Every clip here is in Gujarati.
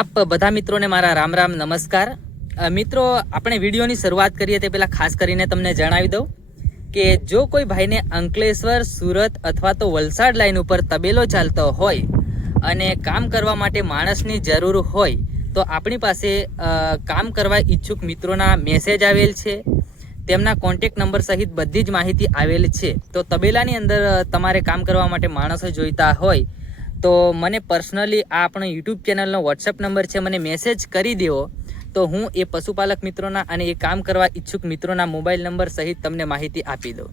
આપ બધા મિત્રોને મારા રામ રામ નમસ્કાર. મિત્રો, આપણે વિડીયોની શરૂઆત કરીએ તે પહેલાં ખાસ કરીને તમને જણાવી દઉં કે જો કોઈ ભાઈને અંકલેશ્વર, સુરત અથવા તો વલસાડ લાઈન ઉપર તબેલો ચાલતો હોય અને કામ કરવા માટે માણસની જરૂર હોય, તો આપણી પાસે કામ કરવા ઈચ્છુક મિત્રોના મેસેજ આવેલ છે. તેમના કોન્ટેક નંબર સહિત બધી જ માહિતી આવેલ છે. તો તબેલાની અંદર તમારે કામ કરવા માટે માણસો જોઈતા હોય તો મને પર્સનલી આ આપણો યુટ્યુબ ચેનલનો વોટ્સએપ નંબર છે, મને મેસેજ કરી દેવો. તો હું એ પશુપાલક મિત્રોના અને એ કામ કરવા ઈચ્છુક મિત્રોના મોબાઈલ નંબર સહિત તમને માહિતી આપી દઉં.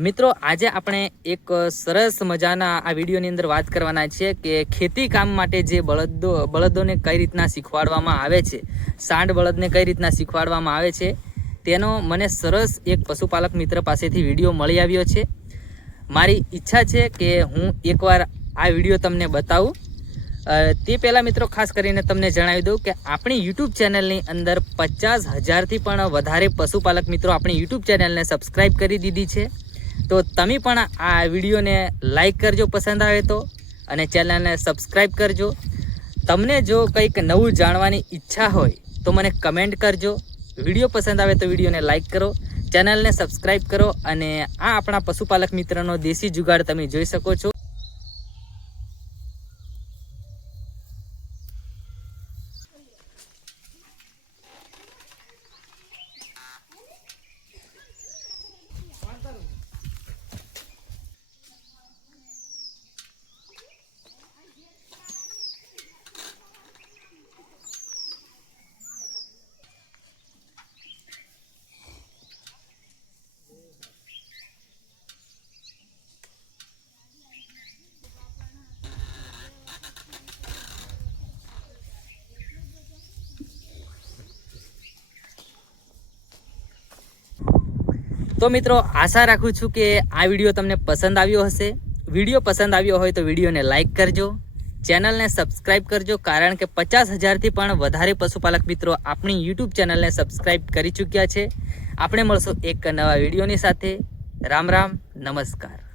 મિત્રો, આજે આપણે એક સરસ મજાના આ વિડીયોની અંદર વાત કરવાના છે કે ખેતી કામ માટે જે બળદો, બળદોને કઈ રીતના શીખવાડવામાં આવે છે, સાંડ બળદને કઈ રીતના શીખવાડવામાં આવે છે, તેનો મને સરસ એક પશુપાલક મિત્ર પાસેથી વીડિયો મળી આવ્યો છે. મારી ઈચ્છા છે કે હું એકવાર આ વીડિયો તમને બતાવું. તે પહેલાં મિત્રો ખાસ કરીને તમને જણાવી દઉં કે આપણી યુટ્યુબ ચેનલની અંદર પચાસ હજારથી પણ વધારે પશુપાલક મિત્રો આપણી યુટ્યુબ ચેનલને સબસ્ક્રાઈબ કરી દીધી છે. તો તમે પણ આ વિડીયોને લાઈક કરજો પસંદ આવે તો અને ચેનલને સબસ્ક્રાઈબ કરજો. તમને જો કંઈક નવું જાણવાની ઈચ્છા હોય તો મને કમેન્ટ કરજો. વીડિયો પસંદ આવે તો વિડીયોને લાઈક કરો, ચેનલને સબસ્ક્રાઈબ કરો અને આ આપણા પશુપાલક મિત્રનો દેશી જુગાડ તમે જોઈ શકો છો. તો મિત્રો, આશા રાખું છું કે આ વીડિયો તમને પસંદ આવ્યો હશે. વીડિયો પસંદ આવ્યો હોય તો વિડીયોને લાઇક કરજો. ચેનલને સબસ્ક્રાઇબ કરજો, કારણ કે પચાસ હજારથી પણ વધારે પશુપાલક મિત્રો આપણી યુટ્યુબ ચેનલને સબસ્ક્રાઈબ કરી ચૂક્યા છે. આપણે મળશું એક નવા વિડીયોની સાથે. રામ રામ, નમસ્કાર.